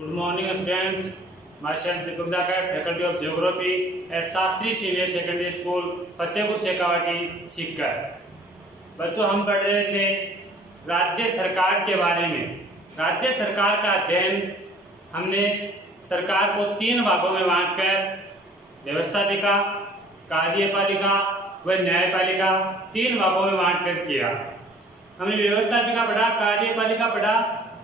Good morning, students. Myself Deepak Zakar, Faculty of Geography at Shastri Senior Secondary School, Fatehpur Shekhawati, Sikar. बच्चों, हम पढ़ रहे थे राज्य सरकार के बारे में। राज्य सरकार का अध्ययन हमने सरकार को 3 भागों में बांटकर व्यवस्थापिका, कार्यपालिका व न्यायपालिका 3 भागों में बांटकर किया। हमने व्यवस्थापिका पढ़ा, कार्यपालिका पढ़ा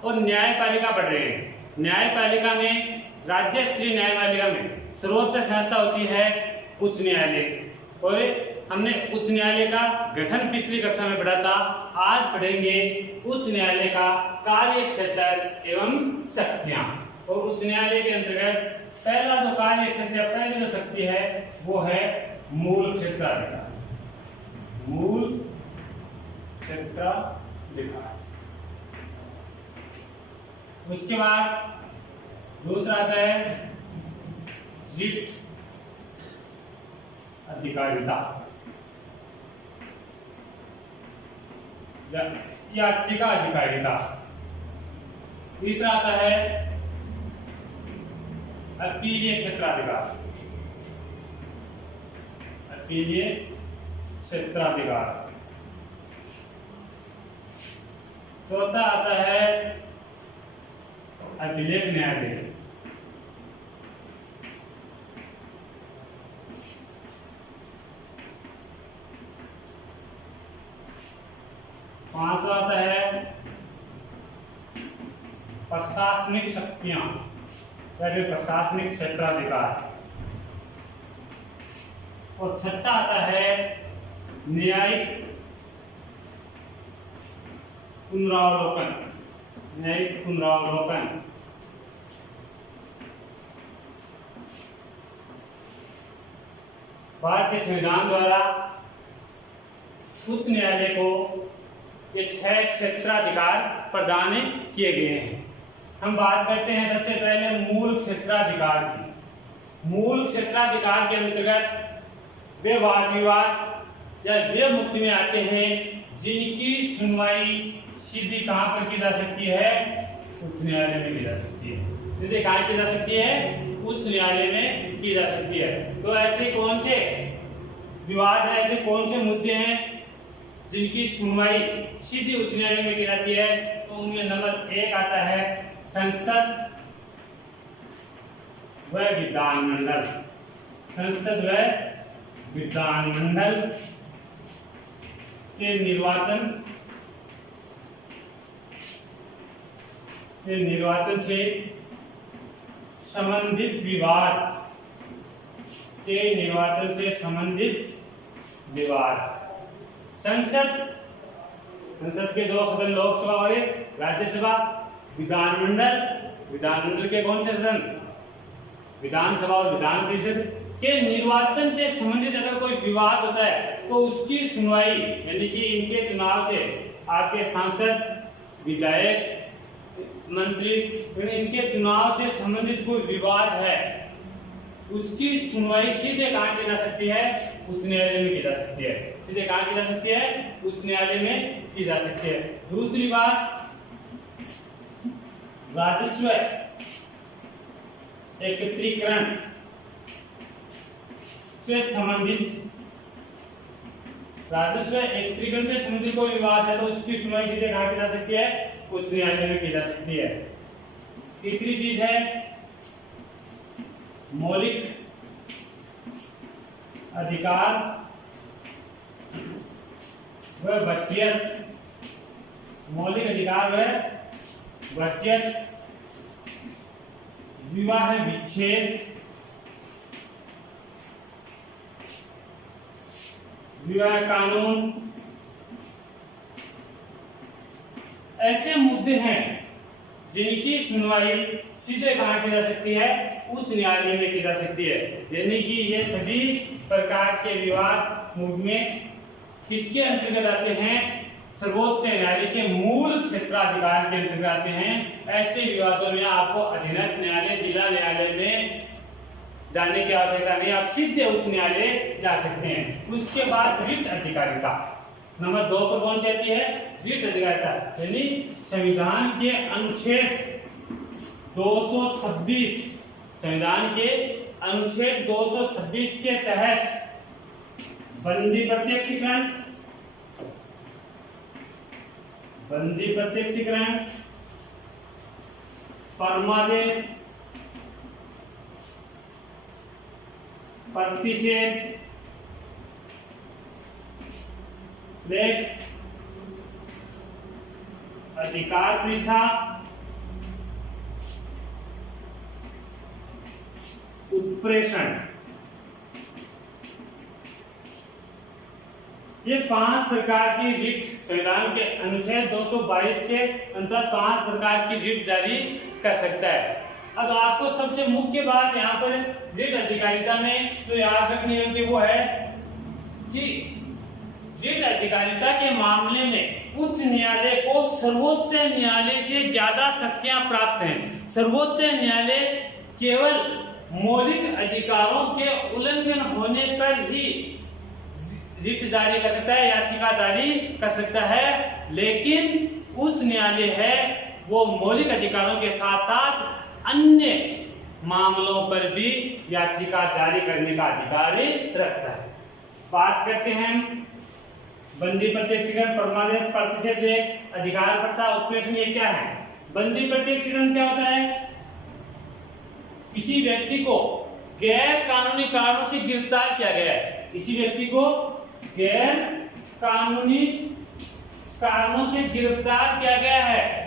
और न्यायपालिका पढ़ रहे हैं। न्यायपालिका में, राज्य स्तरीय न्यायपालिका में सर्वोच्च संस्था होती है उच्च न्यायालय, और हमने उच्च न्यायालय का गठन पिछली कक्षा में पढ़ा था। आज पढ़ेंगे उच्च न्यायालय का कार्य क्षेत्र एवं शक्तियां। और उच्च न्यायालय के अंतर्गत पहला जो कार्य क्षेत्र, पहली जो शक्ति है वो है मूल क्षेत्राधिकार। मूल क्षेत्राधिकार। उसके बाद दूसरा आता है रिट अधिकारिता या याचिका अधिकारिता। तीसरा आता है अपीलीय क्षेत्राधिकार। अपीलीय क्षेत्राधिकार। चौथा आता है अभिलेख न्यायालय। पांचवा आता है प्रशासनिक शक्तियां या फिर प्रशासनिक क्षेत्राधिकार। और छठा आता है न्यायिक पुनरावलोकन। न्यायिक पुनरावलोकन। भारतीय संविधान द्वारा उच्च न्यायालय को ये 6 क्षेत्राधिकार प्रदान किए गए हैं। हम बात करते हैं सबसे पहले मूल क्षेत्राधिकार की। मूल क्षेत्राधिकार के अंतर्गत वे वाद विवाद या वे मुकदमे आते हैं जिनकी सुनवाई सीधी कहां पर की जा सकती है? उच्च न्यायालय में की जा सकती है। सीधे कहां की जा सकती है? उच्च न्यायालय में की जा सकती है। तो ऐसे कौन से विवाद है, ऐसे कौन से मुद्दे हैं जिनकी सुनवाई सीधी उच्च न्यायालय में की जाती है? तो उनमें नंबर 1 आता है संसद व विधानमंडल। संसद व विधानमंडल के निर्वाचन से संबंधित विवाद। के निर्वाचन से संबंधित विवाद। संसद के 2 सदन, लोकसभा और राज्यसभा। विधानमंडल के कौन से सदन? विधानसभा और विधान परिषद के निर्वाचन से संबंधित अगर कोई विवाद होता है तो उसकी सुनवाई, यानी कि इनके चुनाव से आपके सांसद, विधायक, मंत्री, इनके चुनाव से संबंधित कोई विवाद है, उसकी सुनवाई सीधे कहां की जा सकती है? उच्च न्यायालय में की जा सकती है। सीधे कहां की जा सकती है? उच्च न्यायालय में की जा सकती है। दूसरी बात, राजस्व एकत्रीकरण से संबंधित, राजस्व एकत्रीकरण से संबंधित कोई विवाद है तो उसकी सुनवाई सीधे कहां की जा सकती है? उच्च न्यायालय में की जा सकती है। तीसरी चीज है मौलिक अधिकार व वसीयत। मौलिक अधिकार व वसीयत, विवाह विच्छेद, विवाह कानून, ऐसे मुद्दे हैं जिनकी सुनवाई सीधे कहां की जा सकती है? उच्च न्यायालय में की जा सकती है। यानी कि ये सभी प्रकार के विवाद मुकदमे किसके अंतर्गत आते हैं? सर्वोच्च न्यायालय के मूल क्षेत्राधिकार के अंतर्गत आते हैं। ऐसे विवादों में आपको अधीनस्थ न्यायालय, जिला न्यायालय में जाने की आवश्यकता नहीं, आप सीधे उच्च न्यायालय जा सकते हैं। उसके बाद रिट अधिकारिता। नंबर 2 पर कौन सी आती है? रिट अधिकारिता, यानी संविधान के अनुच्छेद 226 संविधान के अनुच्छेद 226 के तहत बंदी प्रत्यक्षीकरण, परमादेश, प्रतिषेध, लेख, अधिकार परीक्षा, उत्प्रेषण, ये 5 प्रकार की रिट संविधान के अनुच्छेद 222 के अनुसार 5 प्रकार की रिट जारी कर सकता है। अब आपको सबसे मुख्य बात यहाँ पर रिट अधिकारिता में जो याद रखनी है कि वो है कि रिट अधिकारिता के मामले में उच्च न्यायालय को सर्वोच्च न्यायालय से ज्यादा शक्तियां प्राप्त हैं। सर्वोच्च न्यायालय केवल मौलिक अधिकारों के उल्लंघन होने पर ही रिट जारी कर सकता है, याचिका जारी कर सकता है, लेकिन उच्च न्यायालय है वो मौलिक अधिकारों के साथ साथ अन्य मामलों पर भी याचिका जारी करने का अधिकार रखता है। बात करते हैं बंदी प्रत्यक्षीकरण, परमादेश, प्रतिषेध, लेख, अधिकार परीक्षा, उत्प्रेषण, ये क्या है? बंदी प्रत्यक्षीकरण क्या होता है? किसी व्यक्ति को गैर कानूनी कारणों से गिरफ्तार किया गया है, किसी व्यक्ति को गैर कानूनी कारणों से गिरफ्तार किया गया है,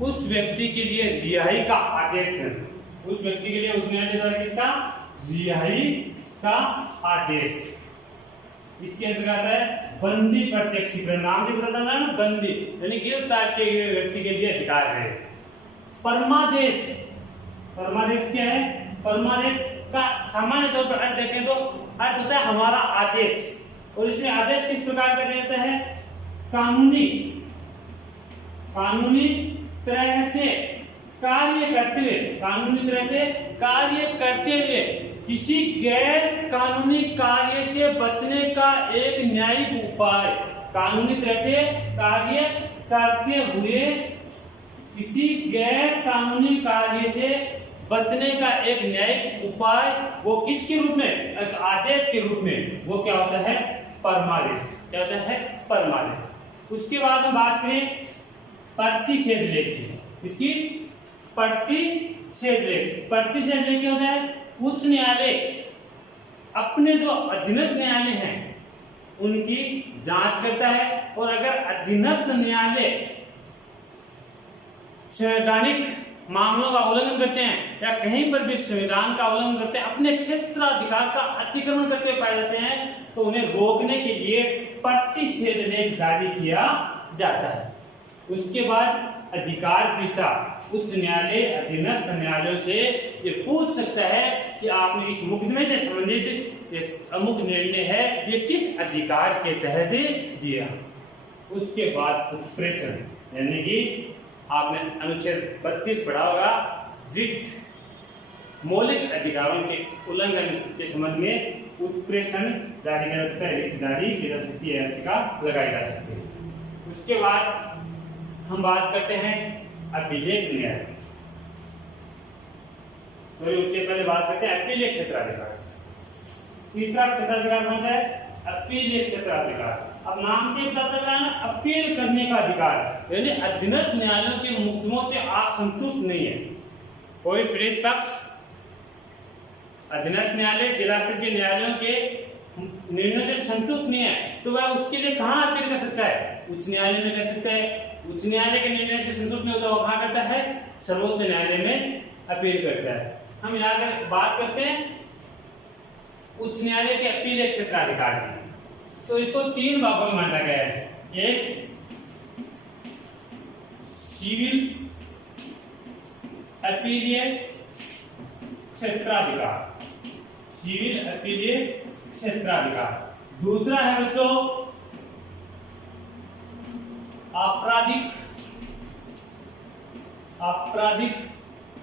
उस व्यक्ति के लिए रिहाई का आदेश देना, उस व्यक्ति के लिए उस न्यायालय द्वारा किसका रिहाई का आदेश, इसके अंतर्गत आता है बंदी प्रत्यक्षीकरण। नाम से पता चला ना, बंदी यानी गिरफ्तार किए गए व्यक्ति के लिए अधिकार है। परमादेश, परमादेश क्या है? परमादेश का सामान्य तौर पर अर्थ देखें तो अर्थ होता है हमारा आदेश, और इसमें आदेश किस प्रकार का देता है? कानूनी तरह से कार्य करते हुए, कानूनी तरह से कार्य करते हुए किसी गैर कानूनी कार्य से बचने का एक न्यायिक उपाय, कानूनी तरह से कार्य करते हुए किसी गैर कानूनी कार्य से बचने का एक न्यायिक उपाय, वो किसके रूप में? एक आदेश के रूप में, वो क्या होता है? परमादेश। क्या होता है? परमादेश। उसके बाद हम बात करें प्रतिषेध लेख की, इसकी प्रतिषेध लेख। प्रतिषेध लेख क्या होता है? उच्च न्यायालय अपने जो अधीनस्थ न्यायालय हैं उनकी जांच करता है, और अगर अधीनस्थ न्यायालय संवैधानिक मामलों का उल्लंघन करते हैं या कहीं पर भी संविधान का उल्लंघन करते हैं, अपने क्षेत्राधिकार का अतिक्रमण करते पाए जाते हैं, तो उन्हें रोकने के लिए प्रतिषेध लेख जारी किया जाता है। उसके बाद अधिकार परीक्षा, उच्च न्यायालय अधीनस्थ न्यायालयों से ये पूछ सकता है कि आपने इस मुकदमे से संबंधित इस अमुक निर्णय है ये किस अधिकार के तहत दिया। उसके बाद उत्प्रेषण, यानी कि आपने अनुच्छेद 32 पढ़ा होगा, रिट मौलिक अधिकारों के उल्लंघन के संबंध में उत्प्रेषण जारी किया जा सकता है, रिट जारी की जा सकती है, याचिका लगाई जा सकती है। उसके बाद हम बात करते हैं अभिलेख न्याय, तो उससे पहले बात करते हैं अपीलीय क्षेत्राधिकार। तीसरा क्षेत्राधिकार कौन सा है? अपीलीय क्षेत्राधिकार। अब नाम से पता चल रहा है ना, अपील करने का अधिकार, यानी अधीनस्थ न्यायालयों के मुकदमों से आप संतुष्ट नहीं है, कोई पीड़ित पक्ष अधीनस्थ न्यायालय, जिला स्तर के न्यायालयों के निर्णय से संतुष्ट नहीं है, तो वह उसके लिए कहाँ अपील कर सकता है? उच्च न्यायालय में कर सकता है। उच्च न्यायालय के निर्णय से संतुष्ट नहीं होता, वो कहाँ करता है? सर्वोच्च न्यायालय में अपील करता है। हम यहाँ बात करते हैं उच्च न्यायालय के अपीलीय क्षेत्राधिकार की, तो इसको 3 भागों में बांटा गया है। एक सिविल अपीलीय क्षेत्राधिकार, सिविल अपीलीय क्षेत्राधिकार। दूसरा है बच्चों आपराधिक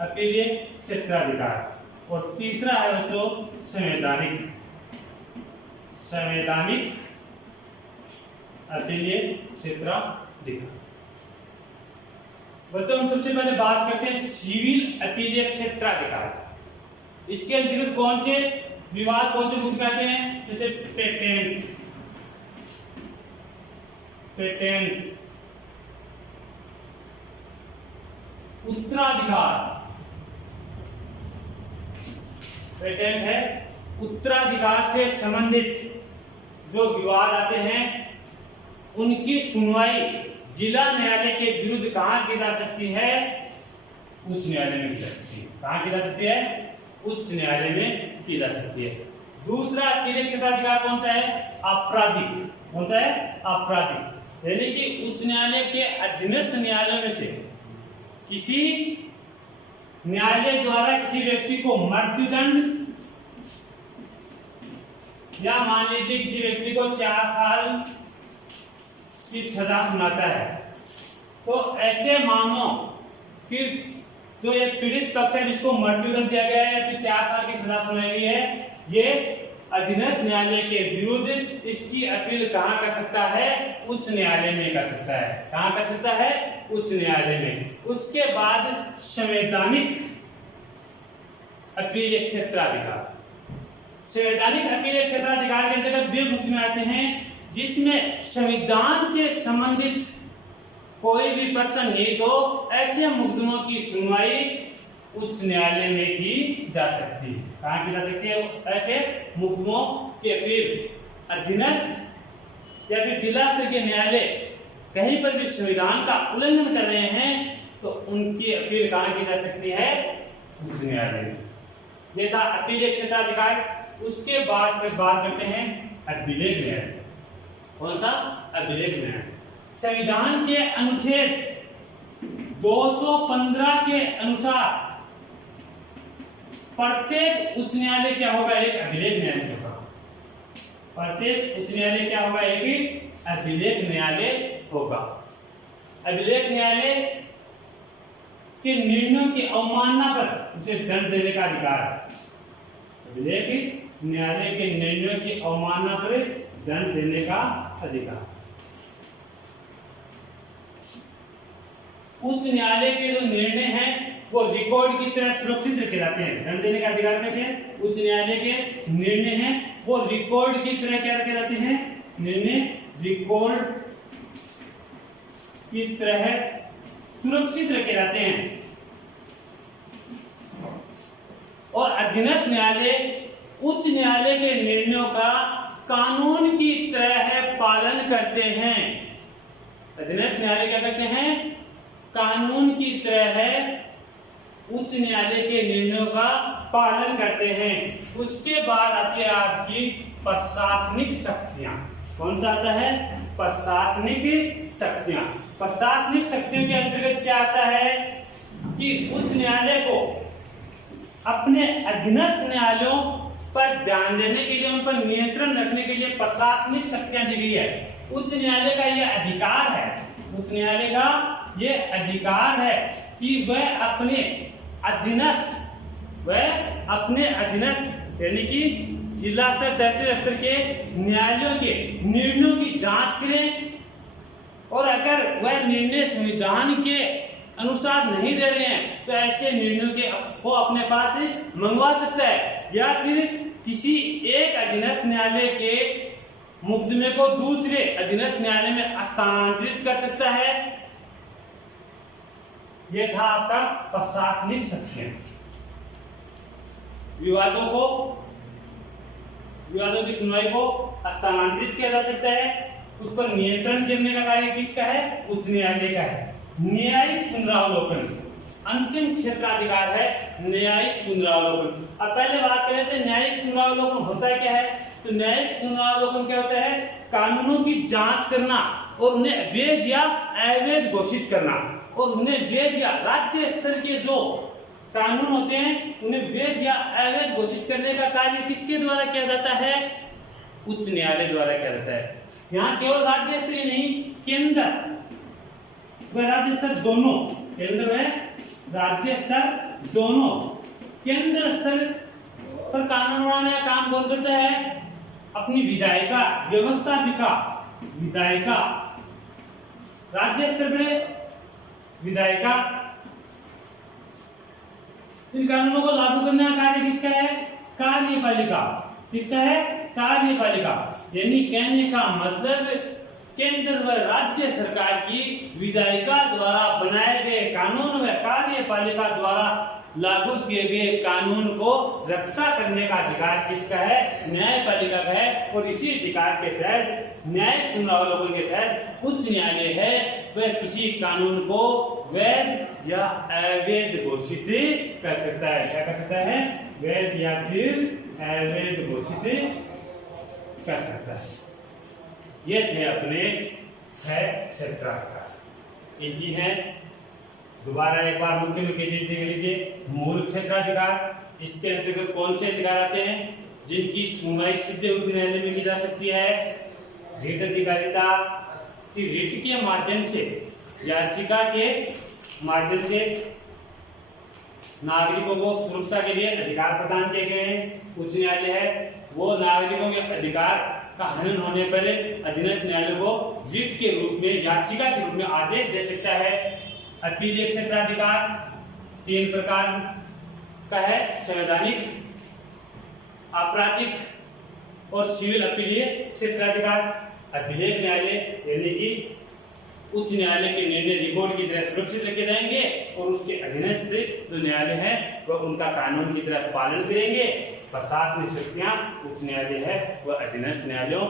अपीलीय क्षेत्राधिकार, और तीसरा है बच्चों संवैधानिक अपीलीय क्षेत्राधिकार। बच्चों हम सबसे पहले बात करते हैं सिविल अपीलीय क्षेत्राधिकार। इसके अंतर्गत कौन से विवाद, कौन से मुद्दे आते हैं? जैसे पेटेंट, उत्तराधिकार, पेटेंट है उत्तराधिकार से संबंधित जो विवाद आते हैं उनकी सुनवाई जिला न्यायालय के विरुद्ध कहां की जा सकती है? उच्च न्यायालय में की जा सकती है। कहां की जा सकती है? उच्च न्यायालय में की जा सकती है। दूसरा अपीलीय क्षेत्राधिकार कौन सा है? आपराधिक। कौन सा है? आपराधिक, यानी कि उच्च न्यायालय के अधीनस्थ न्यायालयों में से किसी न्यायालय द्वारा किसी व्यक्ति को मृत्युदंड या मान लीजिए किसी व्यक्ति को 4 साल की सजा सुनाता है, तो ऐसे मामलों की जो ये पीड़ित पक्ष है जिसको मृत्युदंड दिया गया है या फिर 4 साल की सजा सुनाई गई है, ये अधीनस्थ न्यायालय के विरुद्ध इसकी अपील कहां कर सकता है? उच्च न्यायालय में कर सकता है। कहां कर सकता है? उच्च न्यायालय में। उसके बाद संवैधानिक अपीलीय क्षेत्राधिकार। संवैधानिक अपीलीय क्षेत्राधिकार के अंतर्गत वे मुकदमे आते हैं जिसमें संविधान से संबंधित कोई भी प्रश्न नहीं तो ऐसे मुकदमों की सुनवाई उच्च न्यायालय में की जा सकती है। कहां की जा सकती है? ऐसे मुकदमों की अपील अधीनस्थ या फिर जिला स्तर के न्यायालय कहीं पर भी संविधान का उल्लंघन कर रहे हैं तो उनकी अपील कहां की जा सकती है? उच्च न्यायालय में। यह था अपीलीय क्षेत्राधिकार। उसके बाद में बात करते हैं अभिलेख न्यायालय। कौन सा? अभिलेख न्यायालय। संविधान के अनुच्छेद 215 के अनुसार प्रत्येक उच्च न्यायालय क्या होगा? एक अभिलेख न्यायालय होगा। प्रत्येक उच्च न्यायालय क्या होगा? एक अभिलेख न्यायालय होगा। अभिलेख न्यायालय के निर्णयों की अवमानना पर उसे दंड देने का अधिकार है। अभिलेख न्यायालय के निर्णयों की अवमानना पर दंड देने का अधिकार। उच्च न्यायालय के जो निर्णय हैं वो रिकॉर्ड की तरह सुरक्षित रखे जाते हैं। दंड देने का अधिकार में से उच्च न्यायालय के निर्णय हैं वो रिकॉर्ड की तरह क्या रखे जाते हैं? निर्णय रिकॉर्ड की तरह सुरक्षित रखे जाते हैं। और अधीनस्थ न्यायालय उच्च न्यायालय के निर्णयों का कानून की तरह पालन करते हैं। अधीनस्थ न्यायालय क्या करते हैं? कानून की तरह उच्च न्यायालय के निर्णयों का पालन करते हैं। उसके बाद आती है आपकी प्रशासनिक शक्तियां। कौन सा आता है? प्रशासनिक शक्तियां। प्रशासनिक शक्तियों के अंतर्गत क्या आता है कि उच्च न्यायालय को अपने अधीनस्थ न्यायालयों पर ध्यान देने के लिए, उन पर नियंत्रण रखने के लिए प्रशासनिक शक्तियां दी गई है। उच्च न्यायालय का यह अधिकार है, उच्च न्यायालय का यह अधिकार है कि वह अपने अधीनस्थ यानी कि जिला स्तर, तहसील स्तर के न्यायालयों के निर्णयों की जांच करें और अगर वह निर्णय संविधान के अनुसार नहीं दे रहे हैं तो ऐसे निर्णयों के को अपने पास मंगवा सकता है या फिर किसी एक अधीनस्थ न्यायालय के मुकदमे को दूसरे अधीनस्थ न्यायालय में स्थानांतरित कर सकता है। यह था आपका प्रशासनिक शक्तियां। विवादों की सुनवाई को स्थानांतरित किया जा सकता है, उस पर नियंत्रण करने का कार्य किसका है? उच्च न्यायालय का है। न्यायिक पुनरावलोकन अंतिम क्षेत्राधिकार है। न्यायिक पुनरावलोकन। अब पहले बात कर लेते हैं न्यायिक पुनरावलोकन होता क्या है। तो न्यायिक पुनरावलोकन क्या होता है? कानूनों की जांच करना और उन्हें वैध या अवैध घोषित करना, और उन्हें वैध या राज्य स्तर के जो कानून होते हैं उन्हें वैध या अवैध घोषित करने का कार्य किसके द्वारा किया जाता है? उच्च न्यायालय द्वारा किया जाता है। यहाँ केवल राज्य स्तरीय नहीं, केंद्र व राज्य स्तर दोनों, केंद्र व राज्य स्तर दोनों, केंद्र स्तर पर कानून बनाने का काम कौन करता है? अपनी विधायिका, व्यवस्थापिका विधायिका। राज्य स्तर पर विधायिका। इन कानूनों को लागू करने का कार्य किसका है? कार्यपालिका। किसका है? कार्यपालिका। यानी कहने का मतलब केंद्र व राज्य सरकार की विधायिका द्वारा बनाए गए कानून व कार्यपालिका द्वारा लागू किए गए कानून को रक्षा करने का अधिकार किसका है? न्यायपालिका का है। और इसी अधिकार के तहत न्यायिक पुनरावलोकन के तहत उच्च न्यायालय है वह किसी कानून को वैध या अवैध घोषित कर सकता है। क्या कर सकता है? वैध या फिर अवैध घोषित कर सकता है। ये थे अपने 6 क्षेत्राधिकार। इजी है। दोबारा एक बार मुख्य देख लीजिए। मूल क्षेत्राधिकार, इसके अंतर्गत कौन से अधिकार आते हैं? जिनकी सुनवाई सीधे उच्च न्यायालय में की जा सकती है। रिट अधिकारिता की रिट के माध्यम से, याचिका के माध्यम से नागरिकों को सुरक्षा के लिए अधिकार प्रदान किए गए हैं। उच्च न्यायालय है वो नागरिकों के अधिकार का हनन होने पर अधीनस्थ न्यायालय को रिट के रूप में, याचिका के रूप में आदेश दे सकता है। अपीलीय क्षेत्राधिकार 3 प्रकार का है: संवैधानिक, आपराधिक और सिविल अपीलीय क्षेत्राधिकार। अपीलीय न्यायालय यानी कि उच्च न्यायालय के निर्णय रिकॉर्ड की तरह सुरक्षित रखे जाएंगे और उसके अधीनस्थ जो न्यायालय है वह उनका कानून की तरह पालन करेंगे। प्रशासनिक शक्तियां उच्च न्यायालय है वह अधीनस्थ न्यायालयों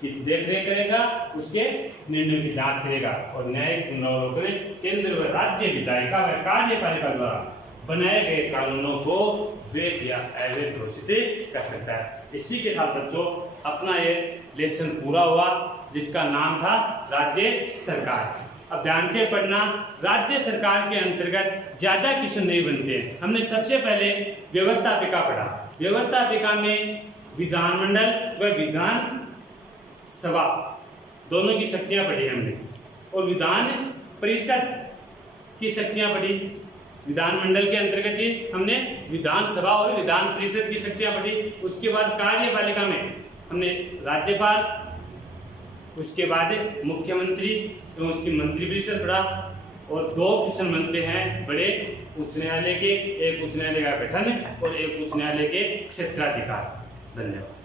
की देखरेख करेगा, उसके निर्णयों की जांच करेगा। और न्यायिक पुनरावलोकन केंद्र व राज्य विधायिका व कार्यपालिका द्वारा बनाए गए कानूनों को वैध या अवैध घोषित कर सकता है। इसी के साथ बच्चों अपना ये लेसन पूरा हुआ जिसका नाम था राज्य सरकार। अब ध्यान से पढ़ना। राज्य सरकार के अंतर्गत ज्यादा क्वेश्चन नहीं बनते हैं। हमने सबसे पहले व्यवस्थापिका पढ़ा। व्यवस्थापिका में विधानमंडल व विधान सभा दोनों की शक्तियां पढ़ी हमने, और विधान परिषद की शक्तियां पढ़ी। विधानमंडल के अंतर्गत ही हमने विधानसभा और विधान परिषद की शक्तियां पढ़ी। उसके बाद कार्यपालिका में हमने राज्यपाल, उसके बाद मुख्यमंत्री एवं उसकी मंत्रिपरिषद पढ़ा। और 2 क्वेश्चन बनते हैं बड़े उच्च न्यायालय के, एक उच्च न्यायालय का गठन और एक उच्च न्यायालय के क्षेत्राधिकार। धन्यवाद।